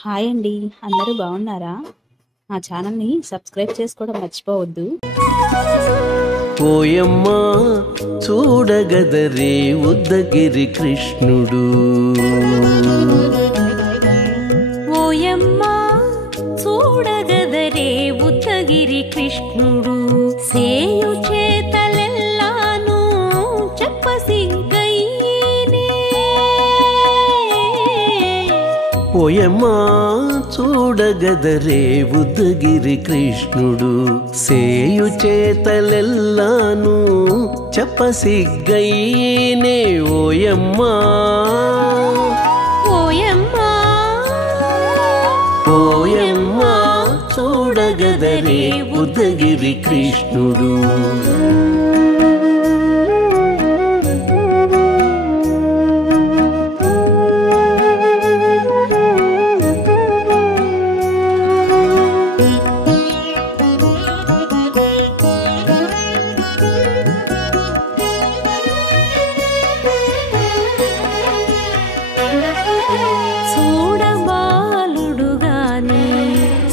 Hi అండి. అందరూ బాగున్నారా? మా ఛానల్‌ని సబ్స్క్రైబ్ చేసుకోవడం మర్చిపోవద్దు. ఓయమ్మా చూడగదరే ఉద్దగిరి కృష్ణుడు. ఓయమ్మా చూడగదరే ఉద్దగిరి కృష్ణుడు. సేయు చేతలెల్లాను చెప్పసిగ్గయ్యేనే. ఓయమ్మా చూడగదరే ఉద్దగిరి కృష్ణుడు. సేయు చేతలెల్లాను చెప్పసిగ్గయ్యేనే. ఓయమ్మా ఓయమ్మా ఓయమ్మా చూడగదరే ఉద్దగిరి కృష్ణుడు.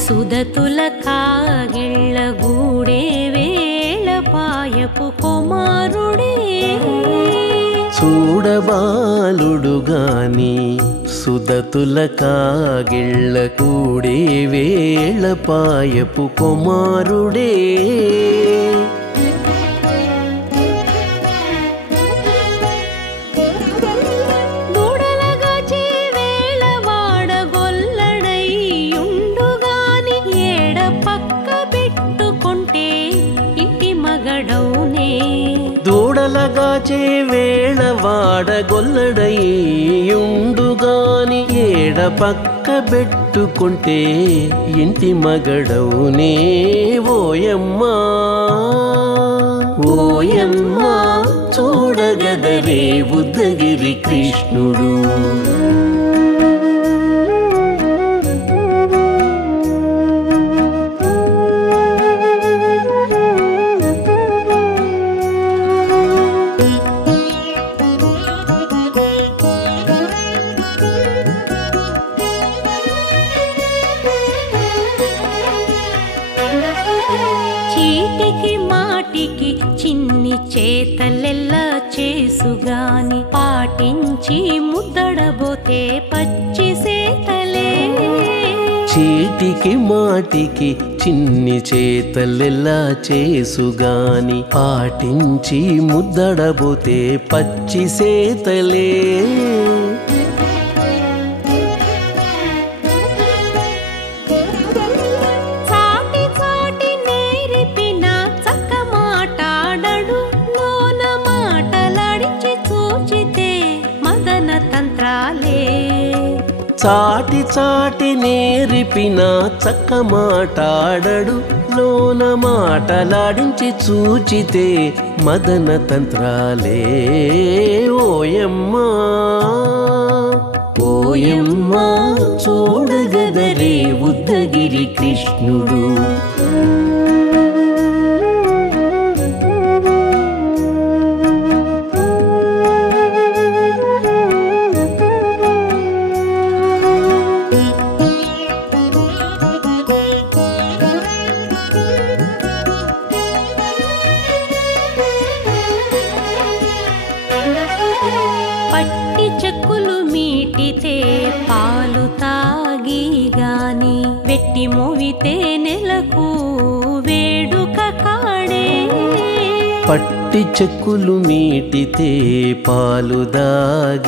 సుదతుల కాగిళ్ళ గూడే వేళ పాయపు కుమారుడే. చూడబాలుడు గాని సుదతుల కాగిళ్ళ కూడే వేళ పాయపు కుమారుడే. దూడలగాచే వేళ వాడగొల్లడయ్యుండుగాని ఏడ పక్క పెట్టుకుంటే ఇంటి మగడవునే. ఓయమ్మా ఓయమ్మా చూడగదరే ఉద్దగిరి కృష్ణుడు. చీటికి మాటికి చిన్ని చేతలెల్లా చేసుగాని పాటించి ముద్దడబోతే పచ్చి సేతలే. చీటికి మాటికి చిన్ని చేతలెల్లా చేసుగాని పాటించి ముద్దడబోతే పచ్చి సేతలే. చాటి చాటి నేర్పిన చక్క మాటాడడు లోన మాటలాడించి చూచితే మదన తంత్రాలే. ఓయమ్మా ఓయమ్మా చూడగదరే ఉద్దగిరి కృష్ణుడు. పట్టి చెక్కులు మీటితే పాలు తాగి గాని వెట్టి మోవితే నెలకు వేడుక కాడే. పట్టి చెక్కులు మీటితే పాలు దాగి